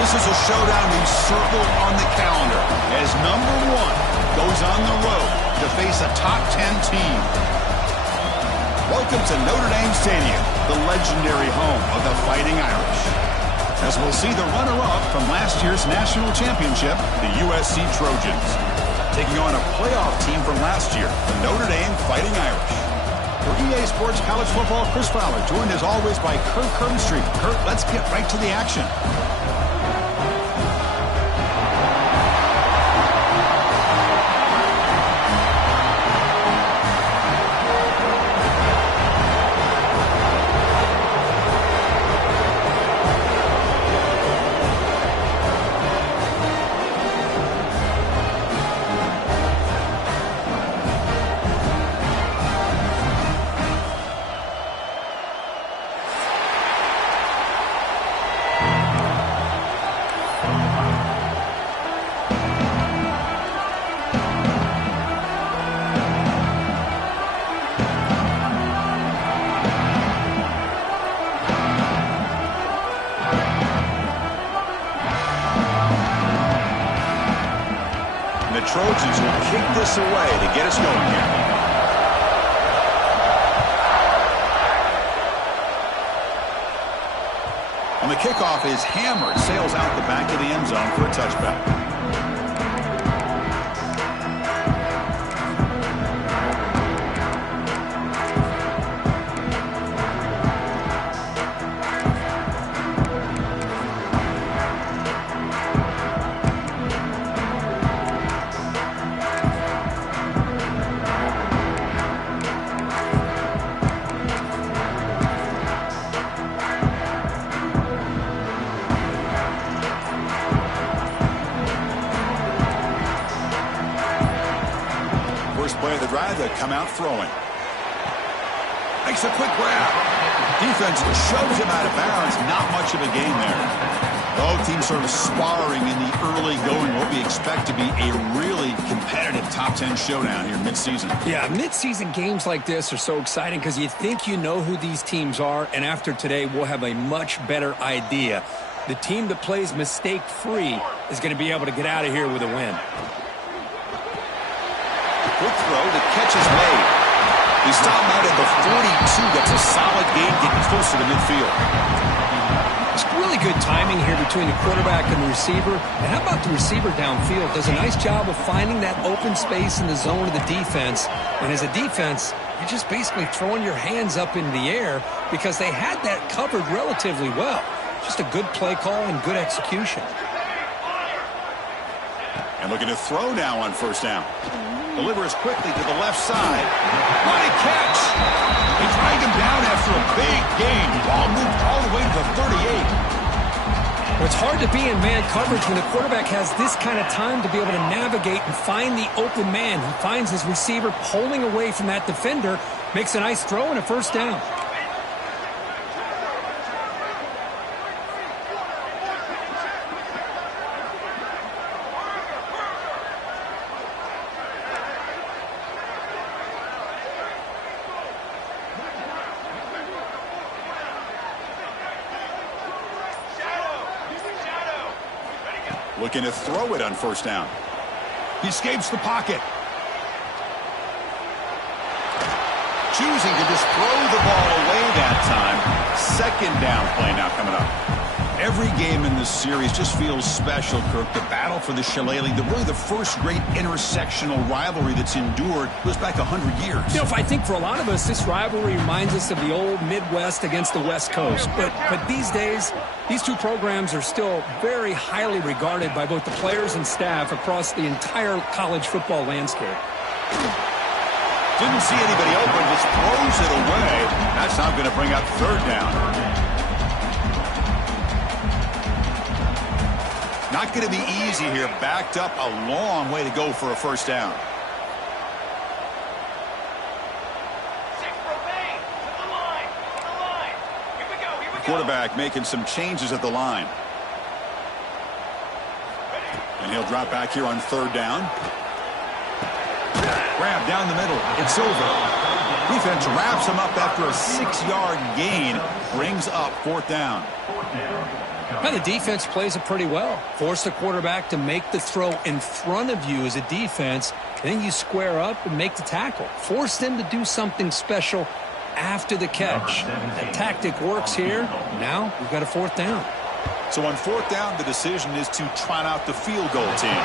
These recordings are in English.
this is a showdown we circle on the calendar as number 1 goes on the road to face a top 10 team. Welcome to Notre Dame Stadium, the legendary home of the Fighting Irish. As we'll see the runner-up from last year's national championship, the USC Trojans, taking on a playoff team from last year, the Notre Dame Fighting Irish. For EA Sports College Football, Chris Fowler, joined as always by Kurt Kernstreet. Kurt, let's get right to the action. Trojans will kick this away to get us going here. On the kickoff is hammered, sails out the back of the end zone for a touchback. Play of the drive, they come out throwing. Makes a quick grab. Defense shoves him out of bounds. Not much of a gain there. Both teams sort of sparring in the early going. What we expect to be a really competitive top 10 showdown here mid-season. Yeah, mid-season games like this are so exciting because you think you know who these teams are, and after today, we'll have a much better idea. The team that plays mistake-free is going to be able to get out of here with a win. Quick throw, the catch is made. He stopped out at the 42. That's a solid gain, getting closer to midfield. It's really good timing here between the quarterback and the receiver. And how about the receiver downfield? Does a nice job of finding that open space in the zone of the defense. And as a defense, you're just basically throwing your hands up in the air because they had that covered relatively well. Just a good play call and good execution. And looking to throw now on first down. Delivers quickly to the left side. What a catch! He dragged him down after a big gain. Ball moved all the way to the 38. Well, it's hard to be in man coverage when the quarterback has this kind of time to be able to navigate and find the open man. He finds his receiver pulling away from that defender, makes a nice throw and a first down. Looking to throw it on first down. He escapes the pocket. Choosing to just throw the ball away that time. Second down play now coming up. Every game in this series just feels special, Kirk. The battle for the shillelagh, really the first great intersectional rivalry that's endured goes back 100 years. You know, I think for a lot of us, this rivalry reminds us of the old Midwest against the West Coast. But these days, these two programs are still very highly regarded by both the players and staff across the entire college football landscape. Didn't see anybody open, just throws it away. That's now going to bring up third down. Not going to be easy here. Backed up a long way to go for a first down. Quarterback making some changes at the line. And he'll drop back here on third down. Grab down the middle. It's over. Defense wraps him up after a 6-yard gain. Brings up fourth down. Now the defense plays it pretty well. Force the quarterback to make the throw in front of you as a defense. Then you square up and make the tackle. Force them to do something special after the catch. That tactic works here. Now we've got a fourth down. So on fourth down, the decision is to trot out the field goal team.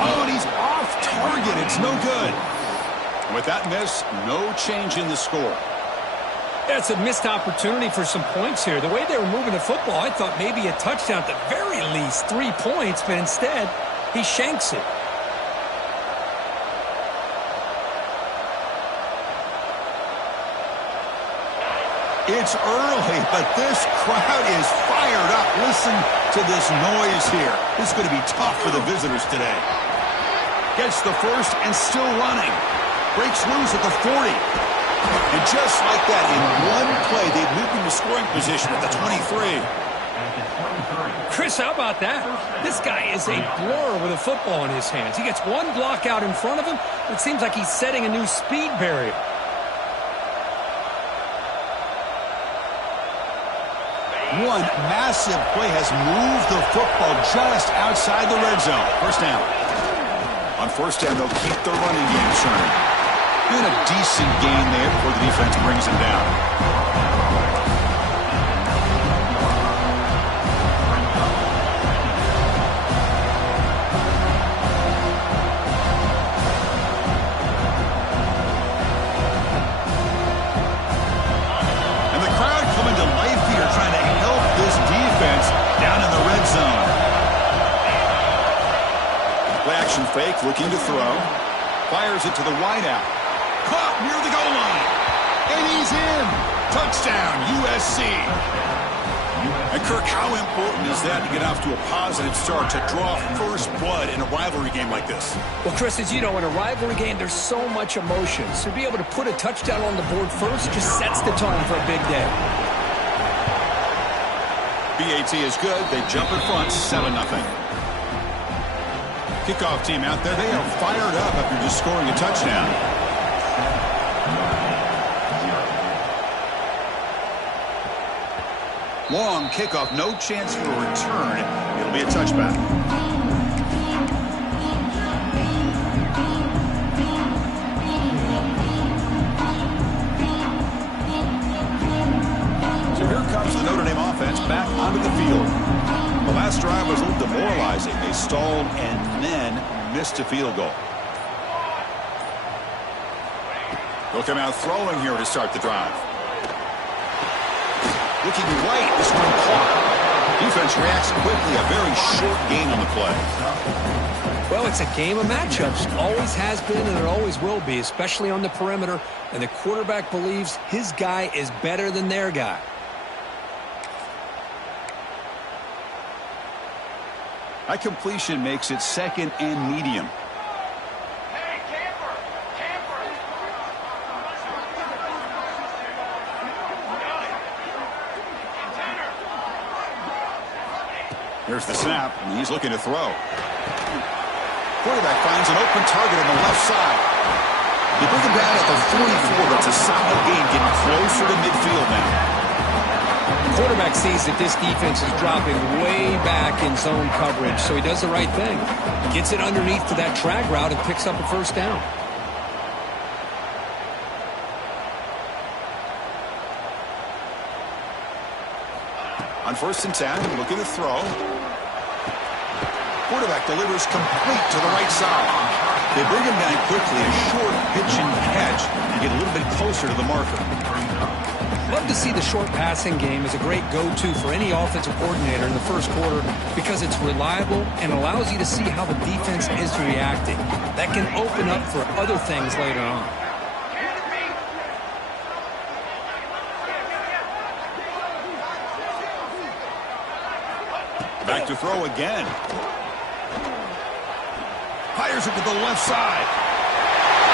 Oh, and he's off target. It's no good. With that miss, no change in the score. That's a missed opportunity for some points here. The way they were moving the football, I thought maybe a touchdown, at the very least 3 points, but instead, he shanks it. It's early, but this crowd is fired up. Listen to this noise here. This is going to be tough for the visitors today. Gets the first and still running. Breaks loose at the 40. And just like that, in one play, they've moved into scoring position at the 23. Chris, how about that? This guy is a blur with a football in his hands. He gets one block out in front of him. It seems like he's setting a new speed barrier. One massive play has moved the football just outside the red zone. First down. On first down, they'll keep the running game turning. Doing a decent gain there before the defense brings him down. Fake, looking to throw. Fires it to the wideout. Caught near the goal line. And he's in. Touchdown, USC. And Kirk, how important is that to get off to a positive start, to draw first blood in a rivalry game like this? Well, Chris, as you know, in a rivalry game, there's so much emotion. So to be able to put a touchdown on the board first just sets the tone for a big day. BAT is good. They jump in front, 7-0. Kickoff team out there, they are fired up after just scoring a touchdown. Long kickoff, no chance for a return. It'll be a touchback. So here comes the Notre Dame offense back onto the field. The last drive was a little demoralizing. They stalled and then missed a field goal. They'll come out throwing here to start the drive. Looking right, this one caught. Defense reacts quickly. A very short gain on the play. Well, it's a game of matchups. Always has been and it always will be, especially on the perimeter. And the quarterback believes his guy is better than their guy. That completion makes it second and medium. Here's the snap, and he's looking to throw. Quarterback finds an open target on the left side. They bring him down at the 44. That's a solid gain, getting closer to midfield now. Quarterback sees that this defense is dropping way back in zone coverage, so he does the right thing. Gets it underneath to that drag route and picks up a first down. On first and 10, looking to throw. Quarterback delivers complete to the right side. They bring him down quickly, a short pitch and catch, and get a little bit closer to the marker. Love to see the short passing game as a great go-to for any offensive coordinator in the first quarter because it's reliable and allows you to see how the defense is reacting. That can open up for other things later on. Back to throw again. Fires it to the left side.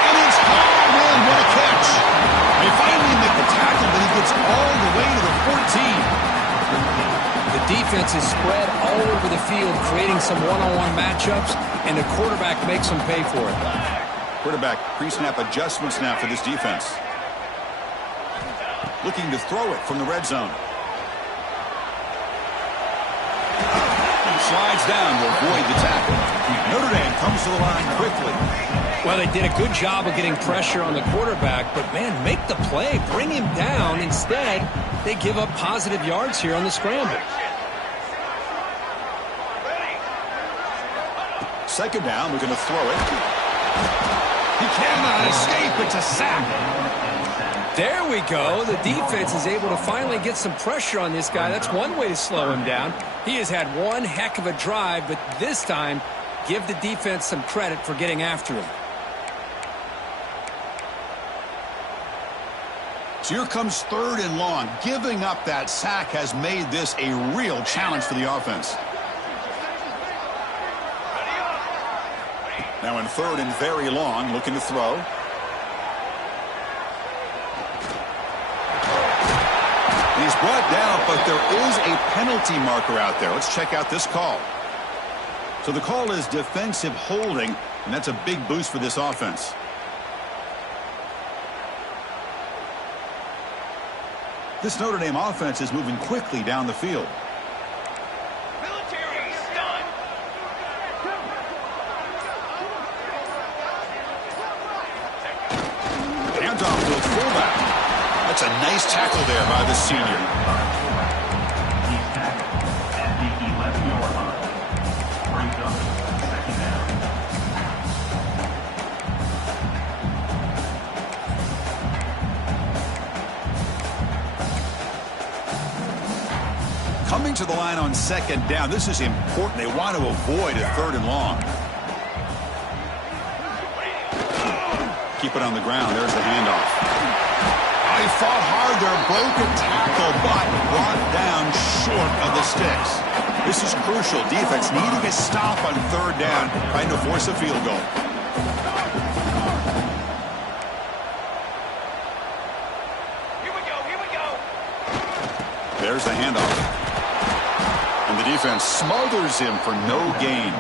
And it's caught in. What a catch. They finally make the tackle, but he gets all the way to the 14. The defense is spread all over the field, creating some one-on-one matchups, and the quarterback makes them pay for it. Quarterback pre-snap adjustments now for this defense. Looking to throw it from the red zone. slides down to avoid the tackle. Notre Dame comes to the line quickly. Well, they did a good job of getting pressure on the quarterback, but, man, make the play. Bring him down. Instead, they give up positive yards here on the scramble. Second down, we're going to throw it. He cannot escape. It's a sack. There we go. The defense is able to finally get some pressure on this guy. That's one way to slow him down. He has had one heck of a drive, but this time, give the defense some credit for getting after him. So here comes third and long. Giving up that sack has made this a real challenge for the offense. Now in third and very long, looking to throw. He's brought down, but there is a penalty marker out there. Let's check out this call. So the call is defensive holding, and that's a big boost for this offense. This Notre Dame offense is moving quickly down the field. Handoff to a fullback. That's a nice tackle there by the senior. He's tackled at the 11-yard line. Brings up second down. Coming to the line on second down. This is important. They want to avoid a third and long. Keep it on the ground. There's the handoff. He fought hard there, broke a tackle, but brought down short of the sticks. This is crucial. Defense needing a stop on third down, trying to force a field goal. Here we go. There's the handoff. And the defense smothers him for no gain.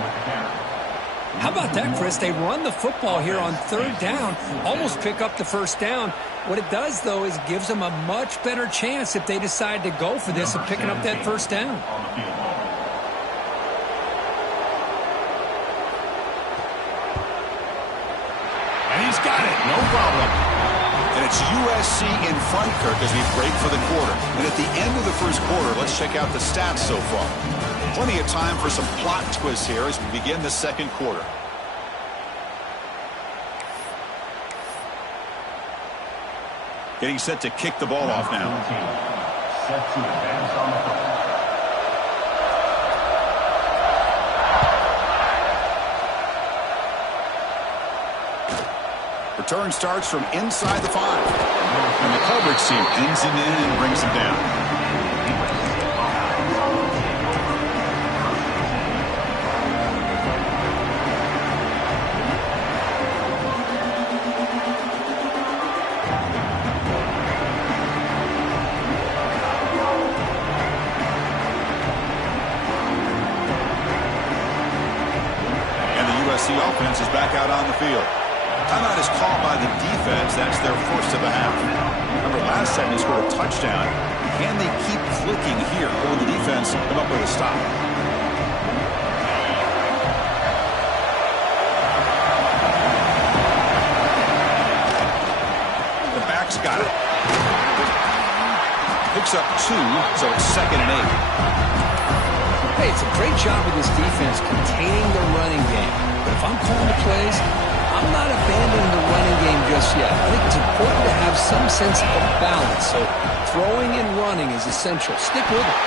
How about that, Chris? They run the football here on third down, almost pick up the first down. What it does, though, is gives them a much better chance if they decide to go for this of picking up that first down. And he's got it, no problem. And it's USC in front, Kirk, as we break for the quarter. And at the end of the first quarter, let's check out the stats so far. Plenty of time for some plot twists here as we begin the second quarter. Getting set to kick the ball off now. Set to advance on the football. Return starts from inside the 5. And the coverage team pins him in and brings him down. The offense is back out on the field. Timeout is called by the defense. That's their first of the half. Remember, last time they scored a touchdown. Can they keep clicking here, or will the defense come up with a stop? The back's got it. Picks up 2, so it's second and 8. Hey, it's a great job of this defense containing the running game. But if I'm calling the plays, I'm not abandoning the running game just yet. I think it's important to have some sense of balance. So throwing and running is essential. Stick with it.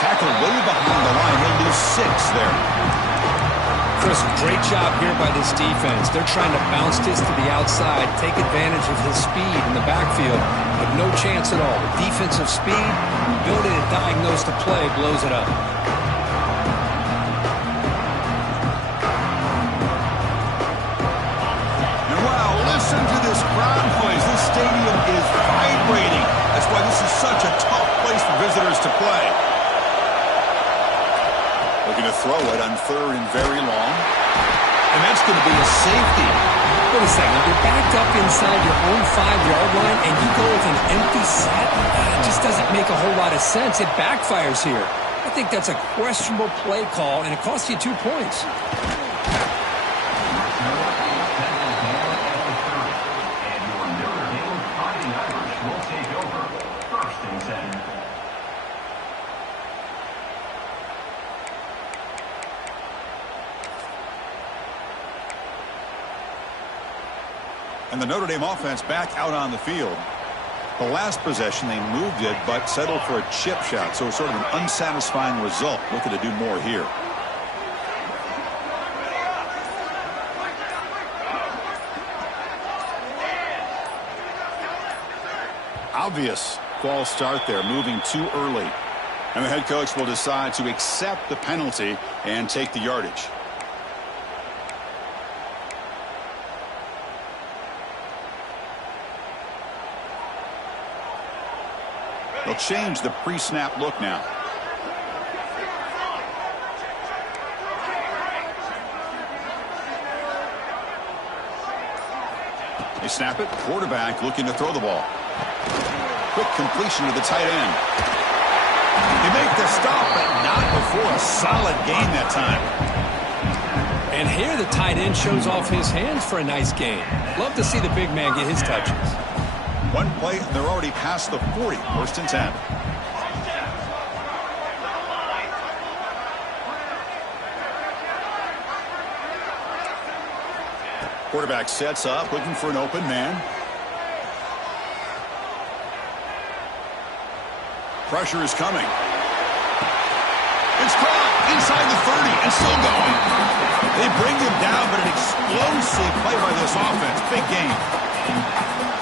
Tackle way behind the line. He'll lose 6 there. Chris, great job here by this defense. They're trying to bounce this to the outside, take advantage of his speed in the backfield, but no chance at all. The defensive speed, ability to diagnose the play, blows it up. Listen to this crowd noise. This stadium is vibrating. That's why this is such a tough place for visitors to play. Looking to throw it on third and very long. And that's going to be a safety. Wait a second. You're backed up inside your own 5-yard line, and you go with an empty set? It just doesn't make a whole lot of sense. It backfires here. I think that's a questionable play call, and it costs you 2 points. And the Notre Dame offense back out on the field. The last possession, they moved it, but settled for a chip shot. So it's sort of an unsatisfying result. Looking to do more here. Obvious false start there, moving too early. And the head coach will decide to accept the penalty and take the yardage. They'll change the pre-snap look now. They snap it. Quarterback looking to throw the ball. Quick completion to the tight end. They make the stop, but not before a solid gain that time. And here the tight end shows off his hands for a nice gain. Love to see the big man get his touches. One play, they're already past the 40. First and 10. Quarterback sets up, looking for an open man. Pressure is coming. It's caught inside the 30 and still going. They bring him down, but an explosive play by this offense. Big game.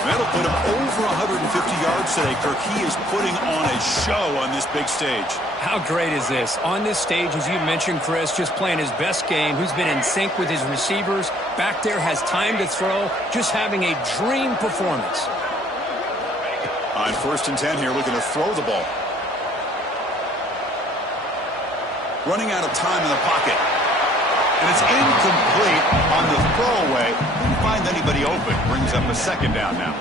That'll put him over 150 yards today, Kirk. He is putting on a show on this big stage. How great is this? On this stage, as you mentioned, Chris, just playing his best game, who's been in sync with his receivers. Back there, has time to throw, just having a dream performance. On first and 10 here, looking to throw the ball. Running out of time in the pocket. And it's incomplete on the throwaway. Didn't find anybody open. Brings up a second down now.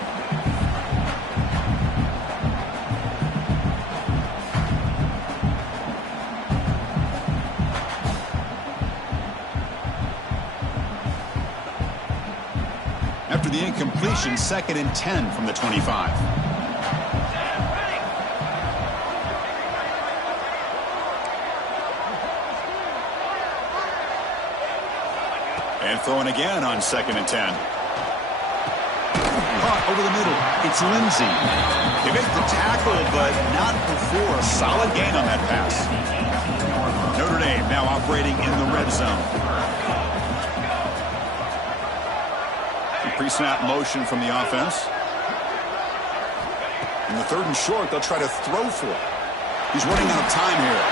After the incompletion, second and 10 from the 25. And throwing again on second and 10. Caught over the middle. It's Lindsey. They make the tackle, but not before a solid gain on that pass. Notre Dame now operating in the red zone. Pre-snap motion from the offense. In the third and short, they'll try to throw for it. He's running out of time here.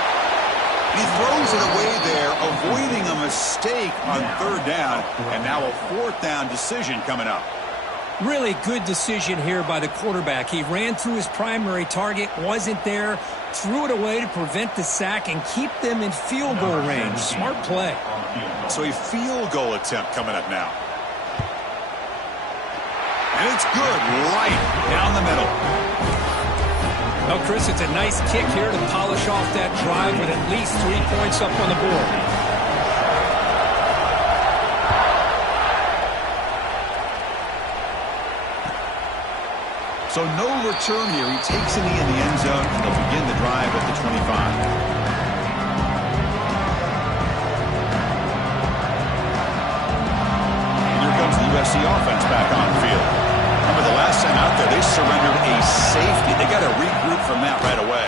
He throws it away there, avoiding a mistake on third down, and now a fourth down decision coming up. Really good decision here by the quarterback. He ran through his primary target, wasn't there, threw it away to prevent the sack and keep them in field goal range. Smart play. So a field goal attempt coming up now. And it's good, right down the middle. Well, Chris, it's a nice kick here to polish off that drive with at least 3 points up on the board. So no return here. He takes a knee in the end zone, and they'll begin the drive at the 25. And here comes the USC offense back on the field. Remember the last time out there, they surrendered a safety. They got to regroup from that right away.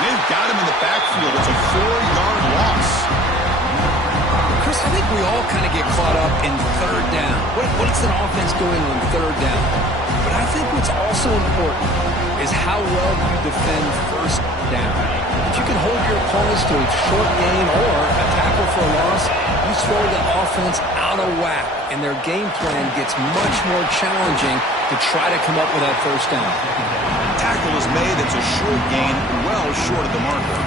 They've got him in the backfield. It's a 4-yard loss. Chris, I think we all kind of get caught up in third down. What's an offense doing on third down? But I think what's also important is how well you defend first down. If you can hold your opponents to a short gain or a tackle for a loss, you throw the offense out of whack, and their game plan gets much more challenging to try to come up with that first down. Tackle is made. It's a short gain, well short of the marker.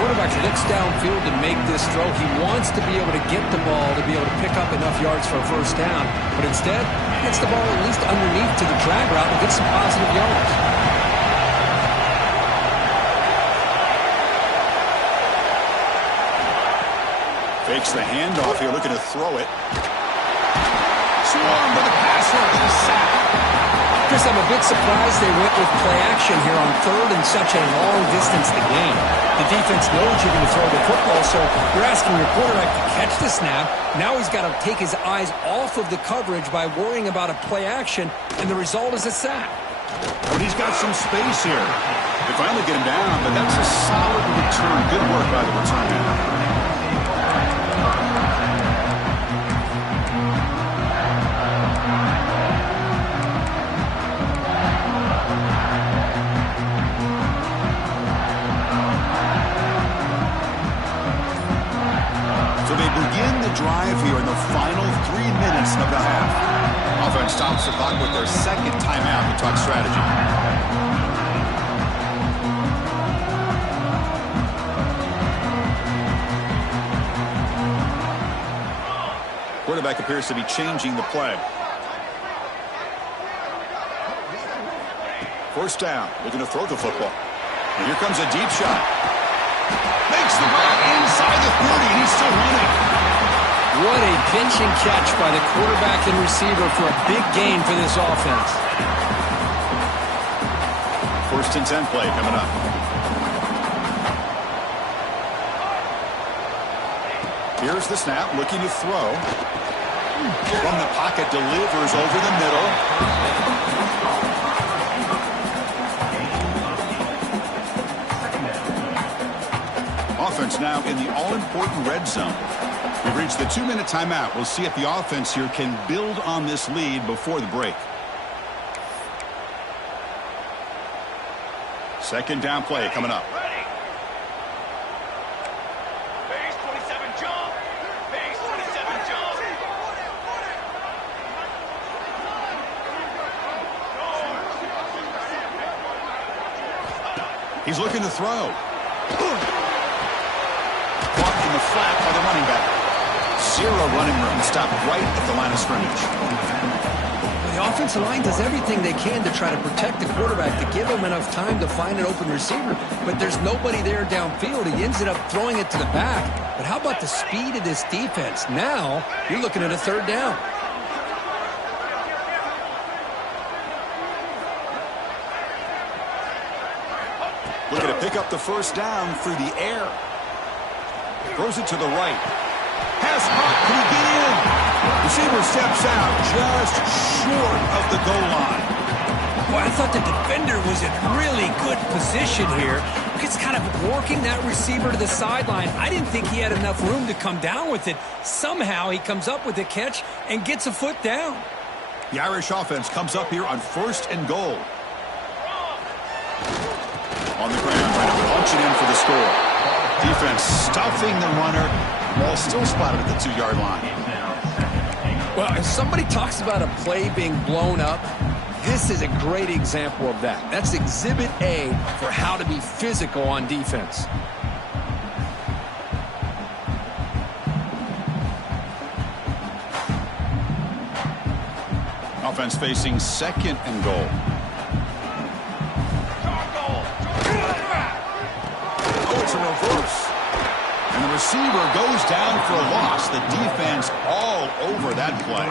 Quarterback looks downfield to make this throw. He wants to be able to get the ball to be able to pick up enough yards for a first down, but instead, he gets the ball at least underneath to the drag route and gets some positive yards. Takes the handoff here, looking to throw it. Swarmed by the passer, and a sack. Chris, I'm a bit surprised they went with play action here on third and such a long distance to gain. The defense knows you're going to throw the football, so you're asking your quarterback to catch the snap. Now he's got to take his eyes off of the coverage by worrying about a play action, and the result is a sack. But he's got some space here. They finally get him down, but that's a solid return. Good work by the return man. Drive here in the final 3 minutes of the half. Offense stops the clock with their second timeout to talk strategy. Quarterback appears to be changing the play. First down, looking to throw the football. And here comes a deep shot. Makes the grab inside the 30, and he's still running. What a pinch and catch by the quarterback and receiver for a big gain for this offense. First and 10 play coming up. Here's the snap, looking to throw. From the pocket, delivers over the middle. Offense now in the all-important red zone. We've reached the 2-minute timeout. We'll see if the offense here can build on this lead before the break. Second down play coming up. Base 27 jump. Base 27 jump. He's looking to throw. Caught in the flat by the running back. Zero running room. Stopped right at the line of scrimmage. The offensive line does everything they can to try to protect the quarterback, to give him enough time to find an open receiver. But there's nobody there downfield. He ends up throwing it to the back. But how about the speed of this defense? Now you're looking at a third down. Looking to pick up the first down through the air. Throws it to the right. Has hot. Can he get in? Receiver steps out just short of the goal line. Well, I thought the defender was in really good position here. He's kind of working that receiver to the sideline. I didn't think he had enough room to come down with it. Somehow he comes up with the catch and gets a foot down. The Irish offense comes up here on first and goal. On the ground, trying to punch it in for the score. Defense stuffing the runner. Ball still spotted at the 2-yard line. Well, if somebody talks about a play being blown up, this is a great example of that. That's Exhibit A for how to be physical on defense. Offense facing second and goal. Oh, it's a reverse. And the receiver goes down for a loss. The defense all over that play.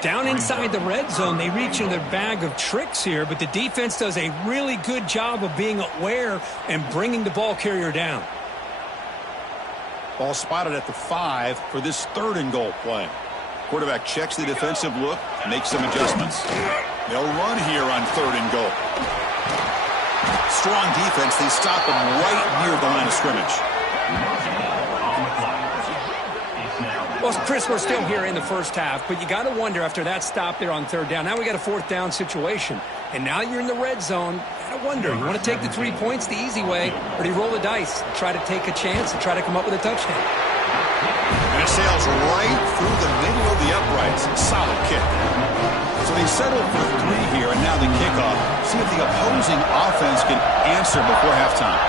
Down inside the red zone, they reach in their bag of tricks here, but the defense does a really good job of being aware and bringing the ball carrier down. Ball spotted at the 5 for this third and goal play. Quarterback checks the defensive look, makes some adjustments. They'll run here on third and goal. Strong defense. They stop him right near the line of scrimmage. Well, Chris, we're still here in the first half, but you got to wonder after that stop there on third down. Now we got a fourth down situation, and now you're in the red zone. Got to wonder, you want to take the 3 points the easy way, or do you roll the dice, try to take a chance and try to come up with a touchdown? And it sails right through the middle of the uprights. Solid kick. So they settle for 3 here, and now the kickoff. See if the opposing offense can answer before halftime.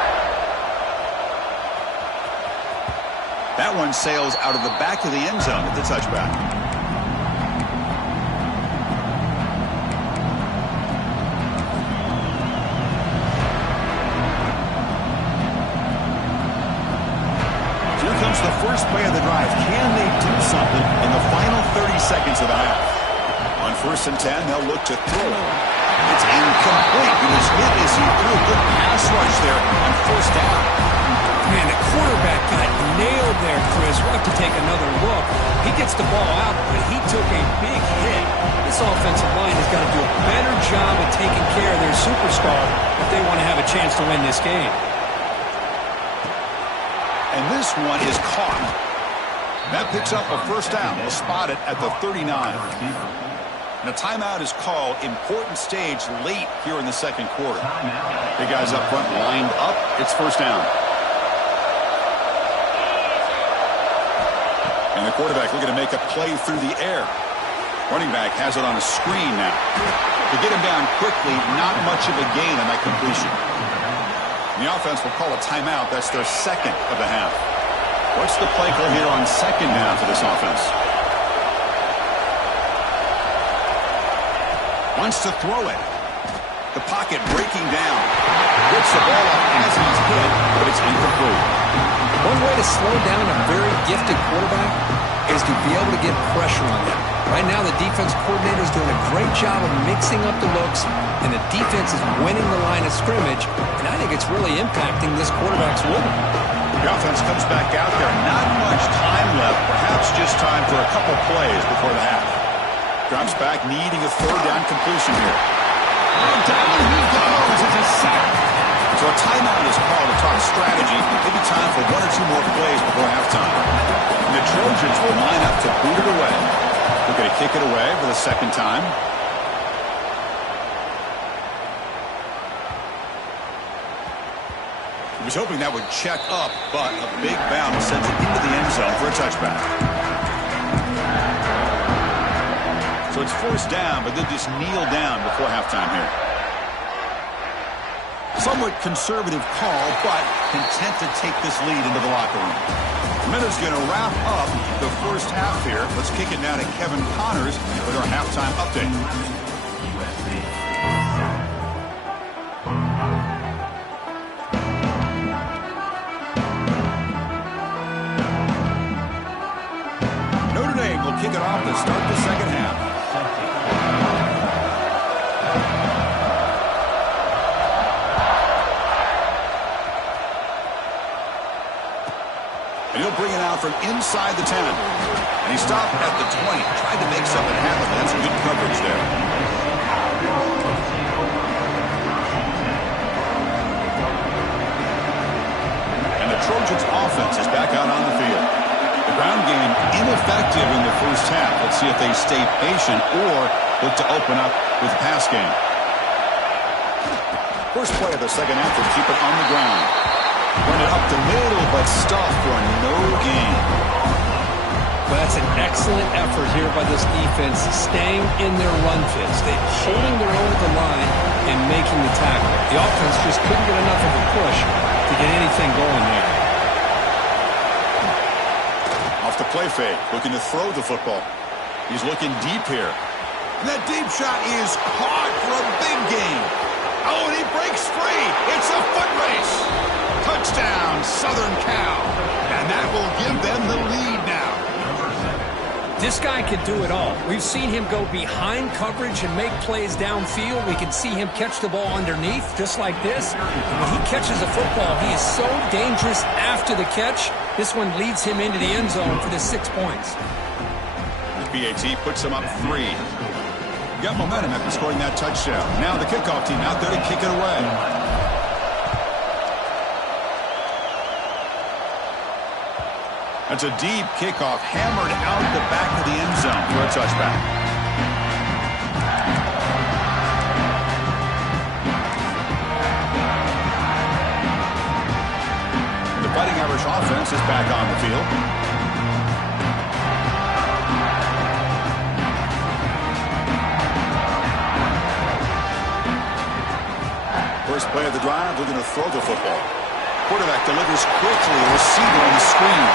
That one sails out of the back of the end zone at the touchback. Here comes the first play of the drive. seconds of the half. On 1st and 10, they'll look to throw it. It's incomplete. He was hit as he threw a good pass rush there on 1st down. Man, the quarterback got nailed there, Chris. We'll have to take another look. He gets the ball out, but he took a big hit. This offensive line has got to do a better job of taking care of their superstar if they want to have a chance to win this game. And this one is caught. That picks up a 1st down. We'll spot it at the 39. And a timeout is called. Important stage late here in the 2nd quarter. The guys up front lined up. It's 1st down. And the quarterback looking to make a play through the air. Running back has it on a screen now. To get him down quickly, not much of a gain on that completion. The offense will call a timeout. That's their 2nd of the half. What's the play call here on 2nd down for this offense? Wants to throw it. The pocket breaking down. Gets the ball up as he's hit, but it's incomplete. One way to slow down a very gifted quarterback is to be able to get pressure on them. Right now, the defense coordinator is doing a great job of mixing up the looks, and the defense is winning the line of scrimmage, and I think it's really impacting this quarterback's rhythm. The offense comes back out there. Not much time left, perhaps just time for a couple plays before the half. Drops back, needing a 3rd down completion here. And down he goes. It's a sack. So a timeout is called to talk strategy. Maybe time for 1 or 2 more plays before halftime. And the Trojans will line up to boot it away. They're going to kick it away for the 2nd time. He was hoping that would check up, but a big bounce sends it into the end zone for a touchback. So it's 1st down, but they'll just kneel down before halftime here. Somewhat conservative call, but content to take this lead into the locker room. Minute's going to wrap up the 1st half here. Let's kick it now to Kevin Connors with our halftime update. Notre Dame will kick it off to start the 2nd half. And he'll bring it out from inside the 10. And he stopped at the 20. Tried to make something happen. That's good coverage there. And the Trojans' offense is back out on the field. The ground game ineffective in the 1st half. Let's see if they stay patient or look to open up with the pass game. First play of the 2nd half will keep it on the ground. Run it up the middle, but stuffed for no gain. But that's an excellent effort here by this defense, staying in their run fits. They're holding their own at the line and making the tackle. The offense just couldn't get enough of a push to get anything going there. Off the play fake, looking to throw the football. He's looking deep here. And that deep shot is caught for a big gain. Oh, and he breaks free. It's a foot race. Touchdown, Southern Cal. And that will give them the lead now. This guy can do it all. We've seen him go behind coverage and make plays downfield. We can see him catch the ball underneath, just like this. And when he catches a football, he is so dangerous after the catch. This one leads him into the end zone for the 6 points. The PAT puts him up 3. Got momentum after scoring that touchdown. Now the kickoff team out there to kick it away. That's a deep kickoff, hammered out the back of the end zone for a touchback. The Fighting Irish offense is back on the field. First play of the drive, they're going to throw the football. Quarterback delivers quickly, receiver on the screen.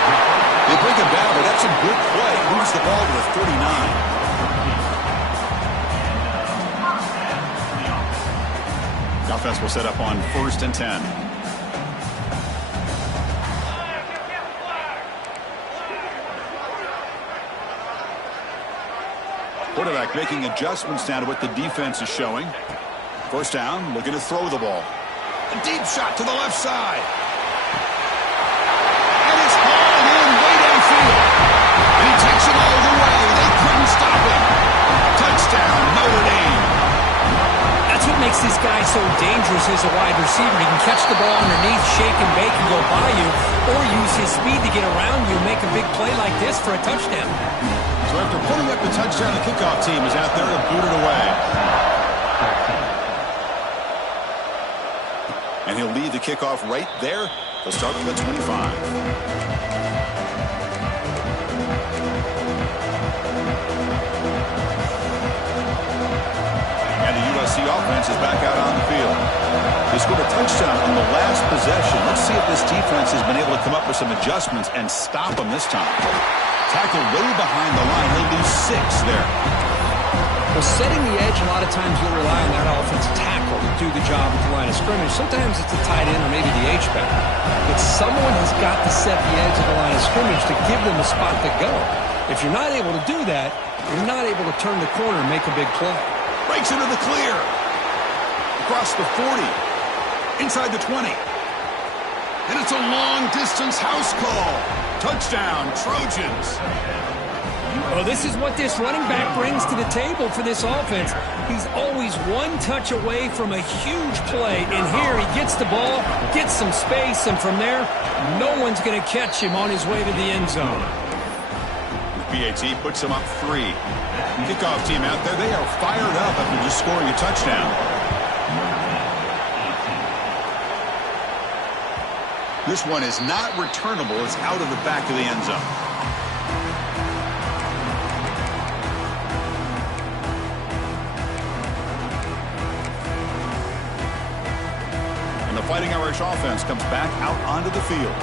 They bring him down, but that's a good play. Moves the ball to the 39. The offense will set up on 1st and 10. Making adjustments now to what the defense is showing. First down, looking to throw the ball. A deep shot to the left side. And it's hauled in way downfield. And he takes it all the way. They couldn't stop him. Touchdown, Notre Dame. That's what makes this guy so dangerous as a wide receiver. He can catch the ball underneath, shake and bake and go by you, or use his speed to get around you and make a big play like this for a touchdown. So after putting up the touchdown, the kickoff team is out there to boot it away. And he'll lead the kickoff right there. They'll start from the 25. And the USC offense is back out on the field. They scored a touchdown on the last possession. Let's see if this defense has been able to come up with some adjustments and stop them this time. Tackled way behind the line. He'll lose 6 there. Well, setting the edge, a lot of times you'll rely on that offensive tackle to do the job at the line of scrimmage. Sometimes it's the tight end or maybe the H-back. But someone has got to set the edge of the line of scrimmage to give them a spot to go. If you're not able to do that, you're not able to turn the corner and make a big play. Breaks into the clear. Across the 40. Inside the 20. And it's a long-distance house call. Touchdown, Trojans. Well, this is what this running back brings to the table for this offense. He's always one touch away from a huge play. And here he gets the ball, gets some space, and from there, no one's going to catch him on his way to the end zone. BAT puts him up 3. Kickoff team out there, they are fired up after just scoring a touchdown. This one is not returnable. It's out of the back of the end zone. And the Fighting Irish offense comes back out onto the field.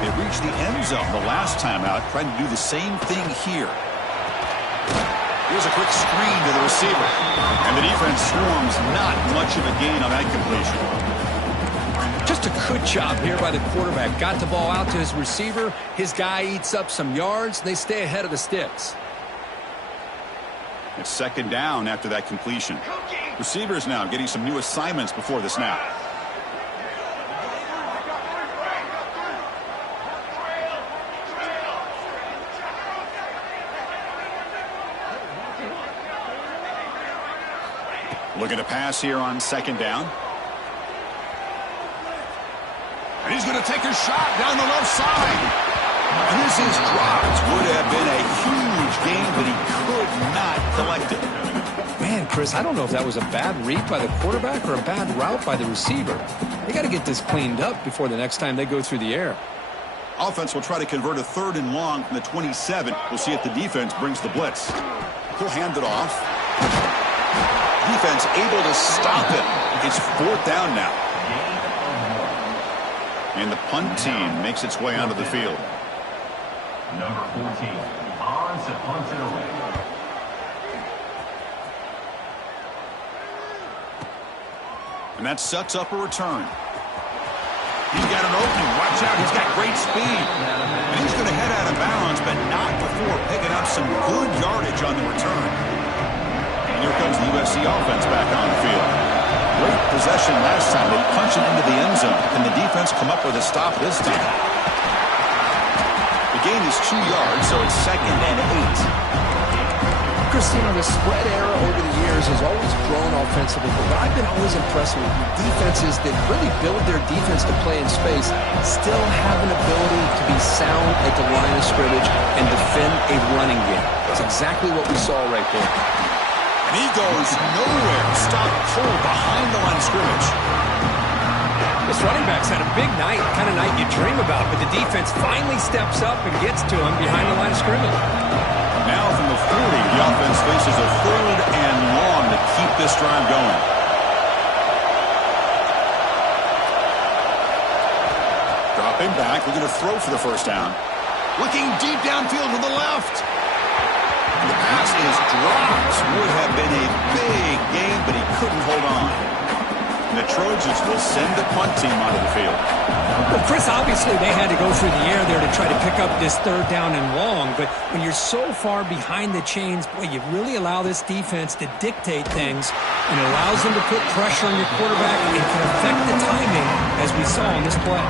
They reached the end zone the last time out, trying to do the same thing here. Here's a quick screen to the receiver. And the defense swarms, not much of a gain on that completion. Just a good job here by the quarterback. Got the ball out to his receiver. His guy eats up some yards. They stay ahead of the sticks. It's second down after that completion. Receivers now getting some new assignments before the snap. Looking to pass here on second down. And he's going to take a shot down the left side. And this is dropped. Would have been a huge gain, but he could not collect it. Man, Chris, I don't know if that was a bad read by the quarterback or a bad route by the receiver. They got to get this cleaned up before the next time they go through the air. Offense will try to convert a 3rd and long from the 27. We'll see if the defense brings the blitz. He'll hand it off. Defense able to stop it. It's 4th down now. And the punt team makes its way onto the field. Number 14, on to punt it away. And that sets up a return. He's got an opening. Watch out. He's got great speed. And he's going to head out of bounds, but not before picking up some good yardage on the return. And here comes the USC offense back on the field. Great possession last time. They punch it into the end zone. Can the defense come up with a stop this time? The gain is 2 yards, so it's 2nd and 8. Christina, the spread era over the years has always grown offensively, but I've been always impressed with defenses that really build their defense to play in space, still have an ability to be sound at the line of scrimmage and defend a running game. That's exactly what we saw right there. And he goes nowhere. Stop cold behind the line of scrimmage. This running back's had a big night, kind of night you dream about, but the defense finally steps up and gets to him behind the line of scrimmage. Now from the 40, the offense faces a 3rd and long to keep this drive going. Dropping back, looking to throw for the first down. Looking deep downfield to the left. The pass is dropped. Would have been a big gain, but he couldn't hold on. And the Trojans will send the punt team onto the field. Well, Chris, obviously they had to go through the air there to try to pick up this third down and long, but when you're so far behind the chains, boy, you really allow this defense to dictate things, and it allows them to put pressure on your quarterback and can affect the timing, as we saw on this play.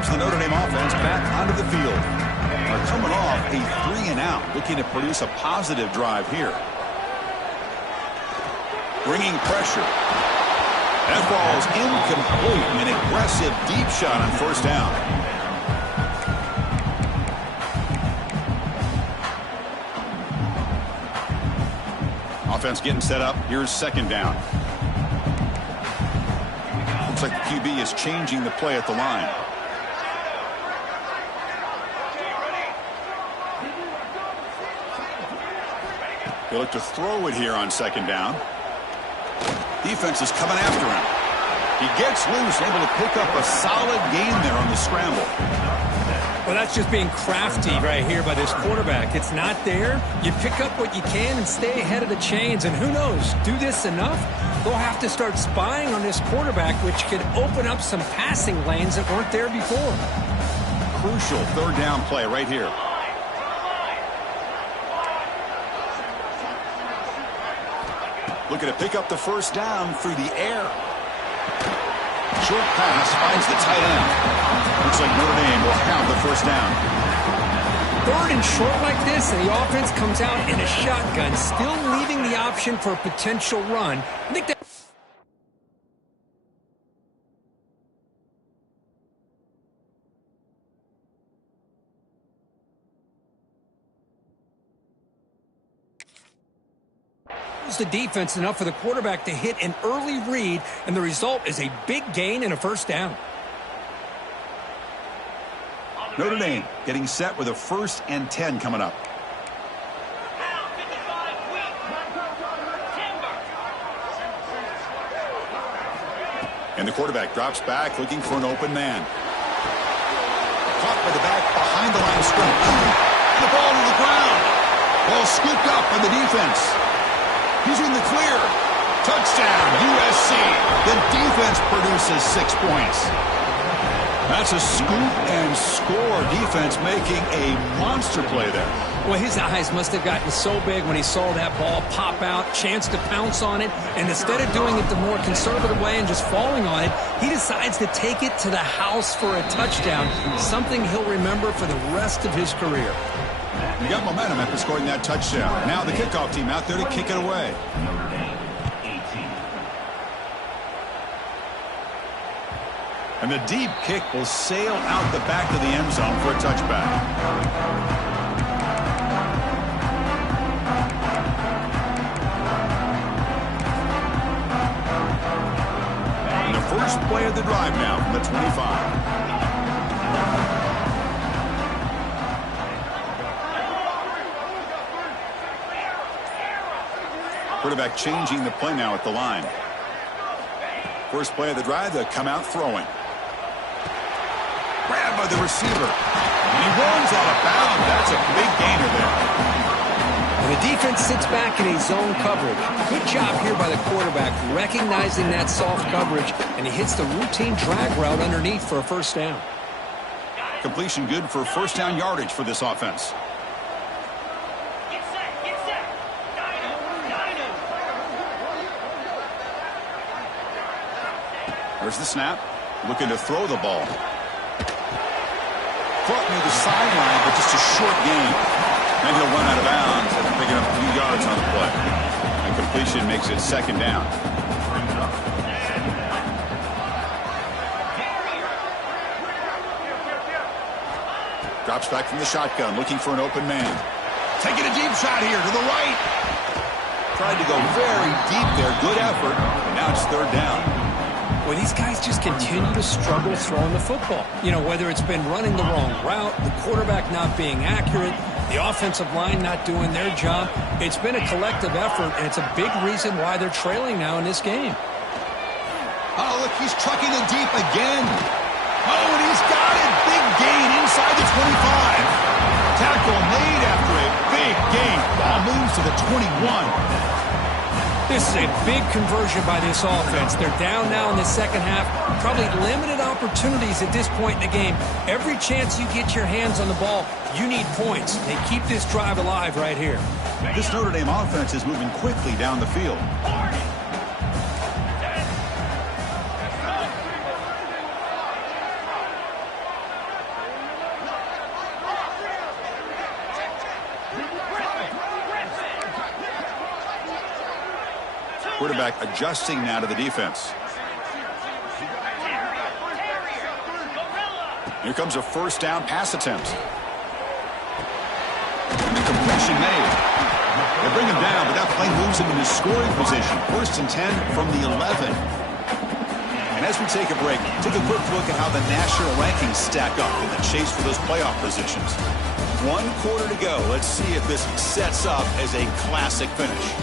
The Notre Dame offense back onto the field. They're coming off a 3-and-out, looking to produce a positive drive here. Bringing pressure. That ball's incomplete. An aggressive deep shot on first down. Offense getting set up. Here's second down. Looks like the QB is changing the play at the line. They look to throw it here on second down. Defense is coming after him. He gets loose, able to pick up a solid gain there on the scramble. Well, that's just being crafty right here by this quarterback. It's not there. You pick up what you can and stay ahead of the chains. And who knows, do this enough, they'll have to start spying on this quarterback, which could open up some passing lanes that weren't there before. Crucial third down play right here. Looking to pick up the first down through the air. Short pass finds the tight end. Looks like Notre Dame will have the first down. Third and short like this, and the offense comes out in a shotgun, still leaving the option for a potential run. I think that... the defense enough for the quarterback to hit an early read, and the result is a big gain and a first down. Notre Dame getting set with a 1st and 10 coming up. And the quarterback drops back looking for an open man. Caught by the back behind the line of scrimmage. The ball to the ground. Ball scooped up by the defense. He's in the clear. Touchdown, USC. The defense produces 6 points. That's a scoop and score. Defense making a monster play there. Well, his eyes must have gotten so big when he saw that ball pop out, chance to pounce on it, and instead of doing it the more conservative way and just falling on it, he decides to take it to the house for a touchdown, something he'll remember for the rest of his career. You got momentum after scoring that touchdown. Now the kickoff team out there to kick it away. Notre Dame, 18. And the deep kick will sail out the back of the end zone for a touchback. And the first play of the drive now from the 25. Quarterback changing the play now at the line. First play of the drive, they'll come out throwing. Grabbed by the receiver. And he runs out of bounds. That's a big gainer there. And the defense sits back in a zone coverage. Good job here by the quarterback, recognizing that soft coverage, and he hits the routine drag route underneath for a first down. Completion good for first down yardage for this offense. There's the snap. Looking to throw the ball. Caught near the sideline, but just a short gain. And he'll run out of bounds after picking up a few yards on the play. And completion makes it second down. Drops back from the shotgun, looking for an open man. Taking a deep shot here to the right. Tried to go very deep there. Good effort. And now it's third down. Well, these guys just continue to struggle throwing the football. You know, whether it's been running the wrong route, the quarterback not being accurate, the offensive line not doing their job. It's been a collective effort, and it's a big reason why they're trailing now in this game. Oh, look, he's trucking it deep again. Oh, and he's got it. Big gain inside the 25. Tackle made after a big gain. Ball moves to the 21. This is a big conversion by this offense. They're down now in the second half. Probably limited opportunities at this point in the game. Every chance you get your hands on the ball, you need points. They keep this drive alive right here. This Notre Dame offense is moving quickly down the field. Quarterback adjusting now to the defense. Here comes a first down pass attempt. And the completion made. They bring him down, but that play moves him into scoring position. First and 10 from the 11. And as we take a break, take a quick look at how the national rankings stack up in the chase for those playoff positions. 1 quarter to go. Let's see if this sets up as a classic finish.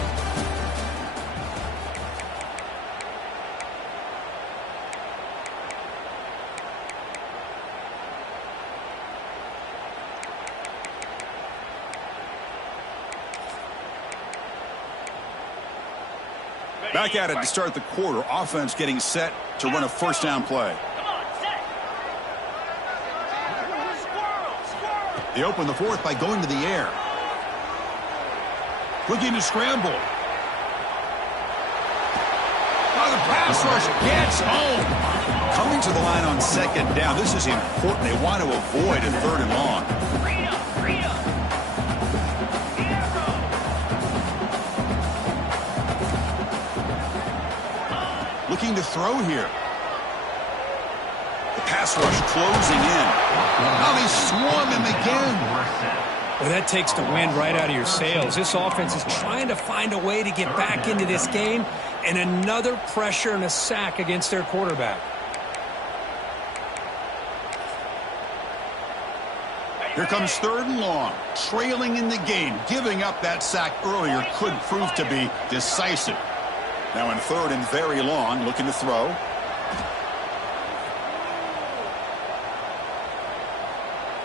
Back at it to start the quarter. Offense getting set to run a first down play. They open the fourth by going to the air. Looking to scramble. Oh, the pass rush gets home. Coming to the line on second down. This is important. They want to avoid a third and long. Looking to throw here. The pass rush closing in. Now they swarm him again. Well, that takes the wind right out of your sails. This offense is trying to find a way to get back into this game, and another pressure and a sack against their quarterback. Here comes third and long. Trailing in the game. Giving up that sack earlier could prove to be decisive. Now in third and very long, looking to throw.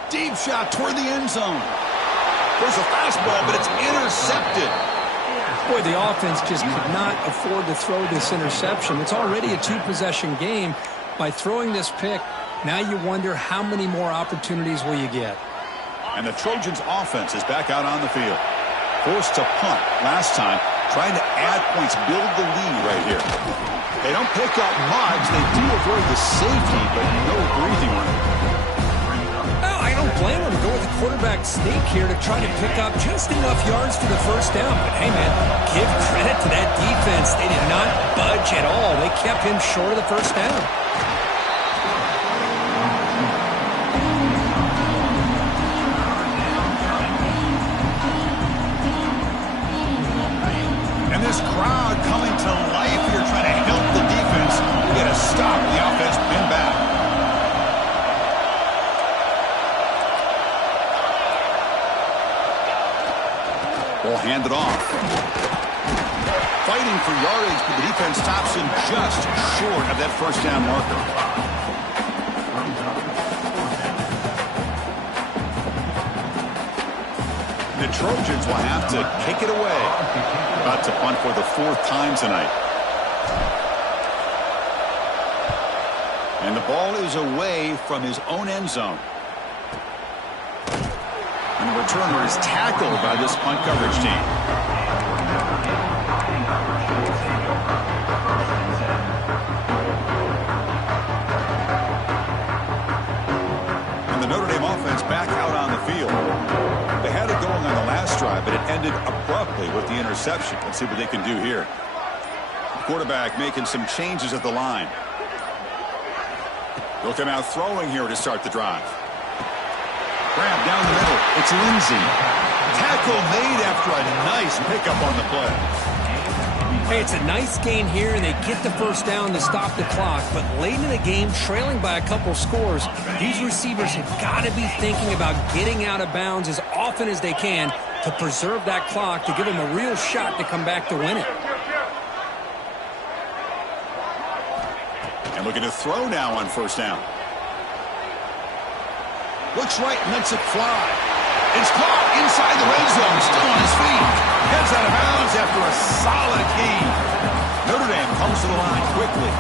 Deep shot toward the end zone. There's a fastball, but it's intercepted. Boy, the offense just could not afford to throw this interception. It's already a 2-possession game. By throwing this pick, now you wonder how many more opportunities will you get. And the Trojans' offense is back out on the field. Forced to punt last time. Trying to add points, build the lead right here. They don't pick up much. They do avoid the safety, but no breathing room. Well, I don't blame them. Go with the quarterback sneak here to try to pick up just enough yards for the first down. But hey, man, give credit to that defense. They did not budge at all. They kept him short of the first down. This crowd coming to life here, trying to help the defense get a stop. The offense pinned back. Ball handed off. Fighting for yardage, but the defense stops him just short of that first down marker. The Trojans will have to kick it away. About to punt for the 4th time tonight. And the ball is away from his own end zone. And the returner is tackled by this punt coverage team. And the Notre Dame offense back out on the field. They had it going on the last drive, but it ended abruptly with the interception. Let's see what they can do here. The quarterback making some changes at the line. Looking out throwing here to start the drive. Grab down the middle. It's Lindsey. Tackle made after a nice pickup on the play. Hey, it's a nice gain here, and they get the first down to stop the clock. But late in the game, trailing by a couple scores, these receivers have got to be thinking about getting out of bounds as often as they can to preserve that clock, to give them a real shot to come back to win it. And looking to throw now on first down. Looks right and lets it fly. It's caught inside the red zone, still on his feet. Heads out of bounds after a solid gain. Notre Dame comes to the line quickly.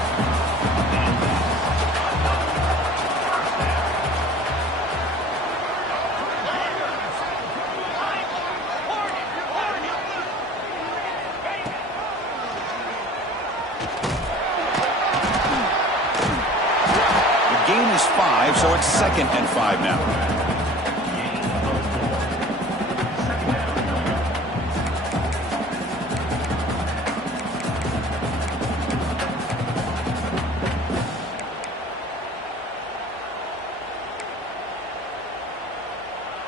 Is 5, so it's 2nd and 5 now.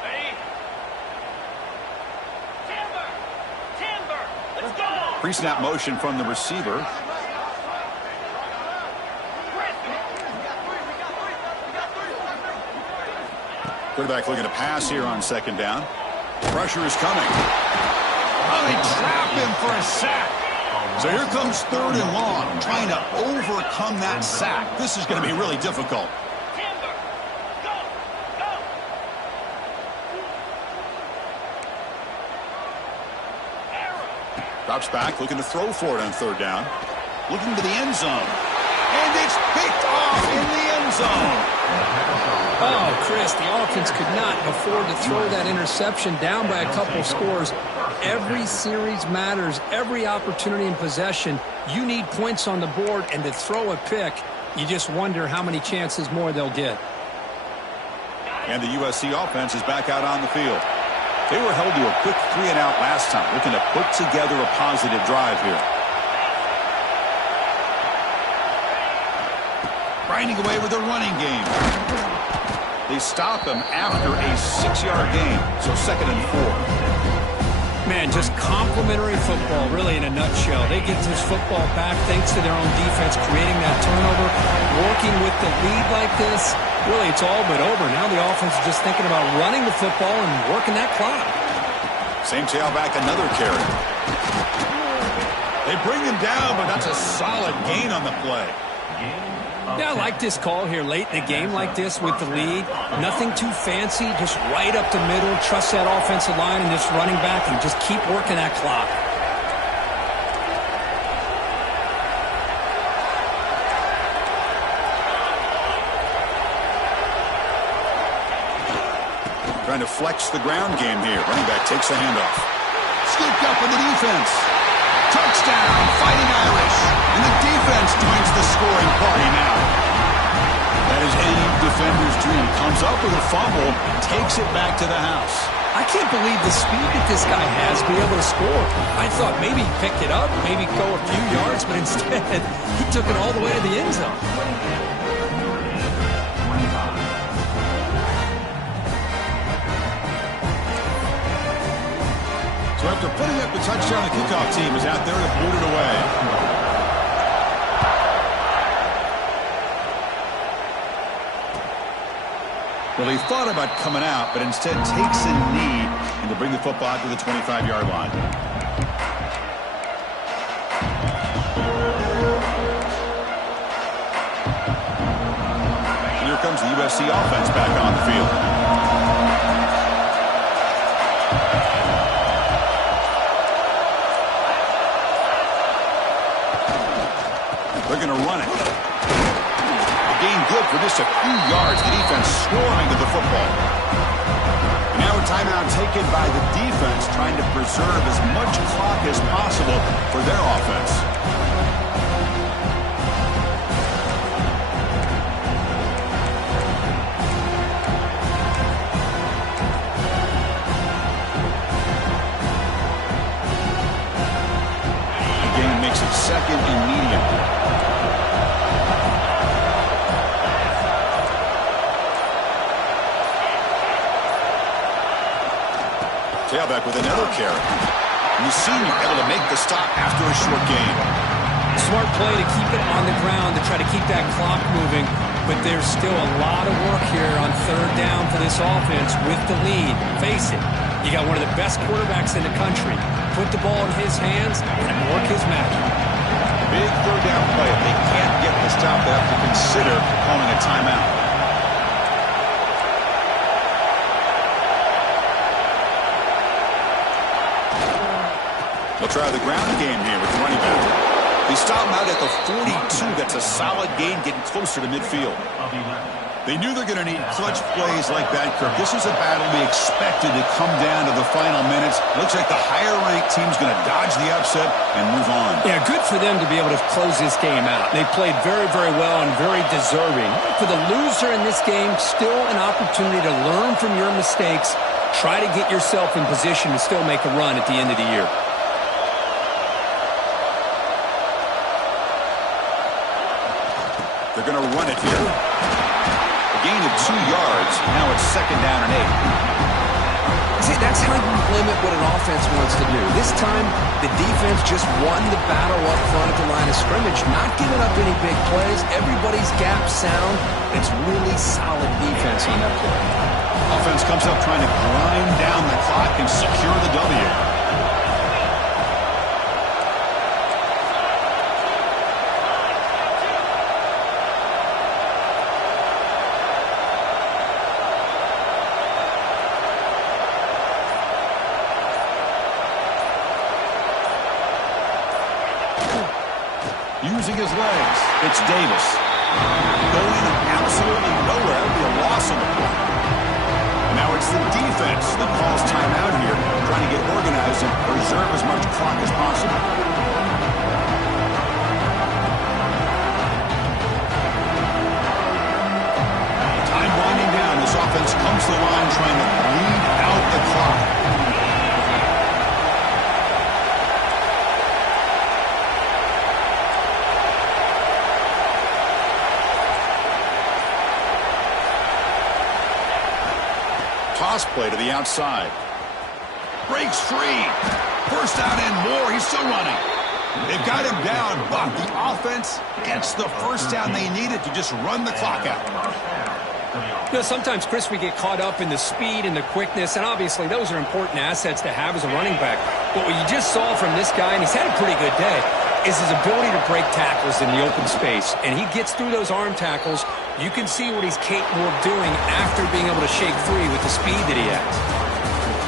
Ready? Timber! Let's go! Pre-snap motion from the receiver. Quarterback looking to pass here on 2nd down. Pressure is coming. Oh, they trap him for a sack. So here comes 3rd and long, trying to overcome that sack. This is going to be really difficult. Timber! Go! Go! Arrow! Drops back, looking to throw for it on 3rd down. Looking to the end zone. And it's picked off in the end zone. Oh, Chris, the offense could not afford to throw that interception down by a couple scores. Every series matters. Every opportunity in possession, you need points on the board, and to throw a pick, you just wonder how many chances more they'll get. And the USC offense is back out on the field. They were held to a quick 3-and-out last time, looking to put together a positive drive here. Grinding away with a running game. They stop him after a 6-yard gain, so 2nd and 4. Man, just complimentary football, really, in a nutshell. They get this football back thanks to their own defense, creating that turnover, working with the lead like this. Really, it's all but over. Now the offense is just thinking about running the football and working that clock. Same tailback, another carry. They bring him down, but that's a solid gain on the play. Yeah, I like this call here late in the game like this with the lead. Nothing too fancy, just right up the middle. Trust that offensive line and just running back and just keep working that clock. Trying to flex the ground game here. Running back takes a handoff. Scooped up in the defense. Touchdown, Fighting Irish. And the defense joins the scoring party now. That is any defender's dream. Comes up with a fumble, takes it back to the house. I can't believe the speed that this guy has to be able to score. I thought maybe he picked it up, maybe go a few yards, but instead he took it all the way to the end zone. So after putting up the touchdown, the kickoff team is out there to boot it away. Well, he thought about coming out, but instead takes a knee and to bring the football out to the 25-yard line. And here comes the USC offense back on the field. They're going to run it. A gain good for just a few yards. The defense swarming to the football. And now a timeout taken by the defense, trying to preserve as much clock as possible for their offense. The gain makes it 2nd and medium. Tailback with another carry. And the senior able to make the stop after a short gain. Smart play to keep it on the ground to try to keep that clock moving, but there's still a lot of work here on 3rd down for this offense with the lead. Face it, you got one of the best quarterbacks in the country. Put the ball in his hands and work his magic. Big 3rd down play. If they can't get the stop, they have to consider calling a timeout. They'll try the ground game here with the running back. They stop him out at the 42. That's a solid gain, getting closer to midfield. They knew they're going to need clutch plays like that, Kirk. This was a battle we expected to come down to the final minutes. Looks like the higher-ranked team's going to dodge the upset and move on. Yeah, good for them to be able to close this game out. They played very, very well and very deserving. For the loser in this game, still an opportunity to learn from your mistakes. Try to get yourself in position to still make a run at the end of the year. They're going to run it here. Gain of 2 yards. Now it's 2nd down and 8. See, that's how you limit what an offense wants to do. This time, the defense just won the battle up front at the line of scrimmage, not giving up any big plays. Everybody's gap sound. It's really solid defense on that play. Offense comes up trying to grind down the clock and secure the W. Using his legs, it's Davis. Going absolutely nowhere. It'll be a loss on the play. And now it's the defense that calls timeout here, trying to get organized and preserve as much clock as possible. Time winding down. This offense comes to the line trying to bleed out the clock. Toss play to the outside. Breaks free. First down and more. He's still running. They've got him down, but the offense gets the first down they needed to just run the clock out. You know, sometimes, Chris, we get caught up in the speed and the quickness, and obviously those are important assets to have as a running back. But what you just saw from this guy, and he's had a pretty good day, is his ability to break tackles in the open space. And he gets through those arm tackles. You can see what he's capable of doing after being able to shake free with the speed that he has.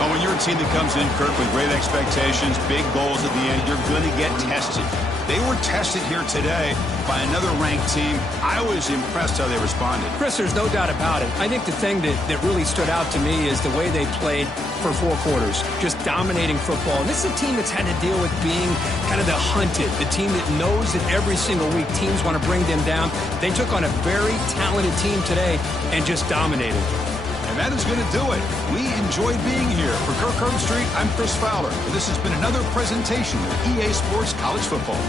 Well, when you're a team that comes in, Kirk, with great expectations, big goals at the end, you're going to get tested. They were tested here today by another ranked team. I was impressed how they responded. Chris, there's no doubt about it. I think the thing that really stood out to me is the way they played for 4 quarters, just dominating football. And this is a team that's had to deal with being kind of the hunted, the team that knows that every single week teams want to bring them down. They took on a very talented team today and just dominated. And that is going to do it. We enjoyed being here. For Kirk Herbstreit, I'm Chris Fowler. This has been another presentation of EA Sports College Football.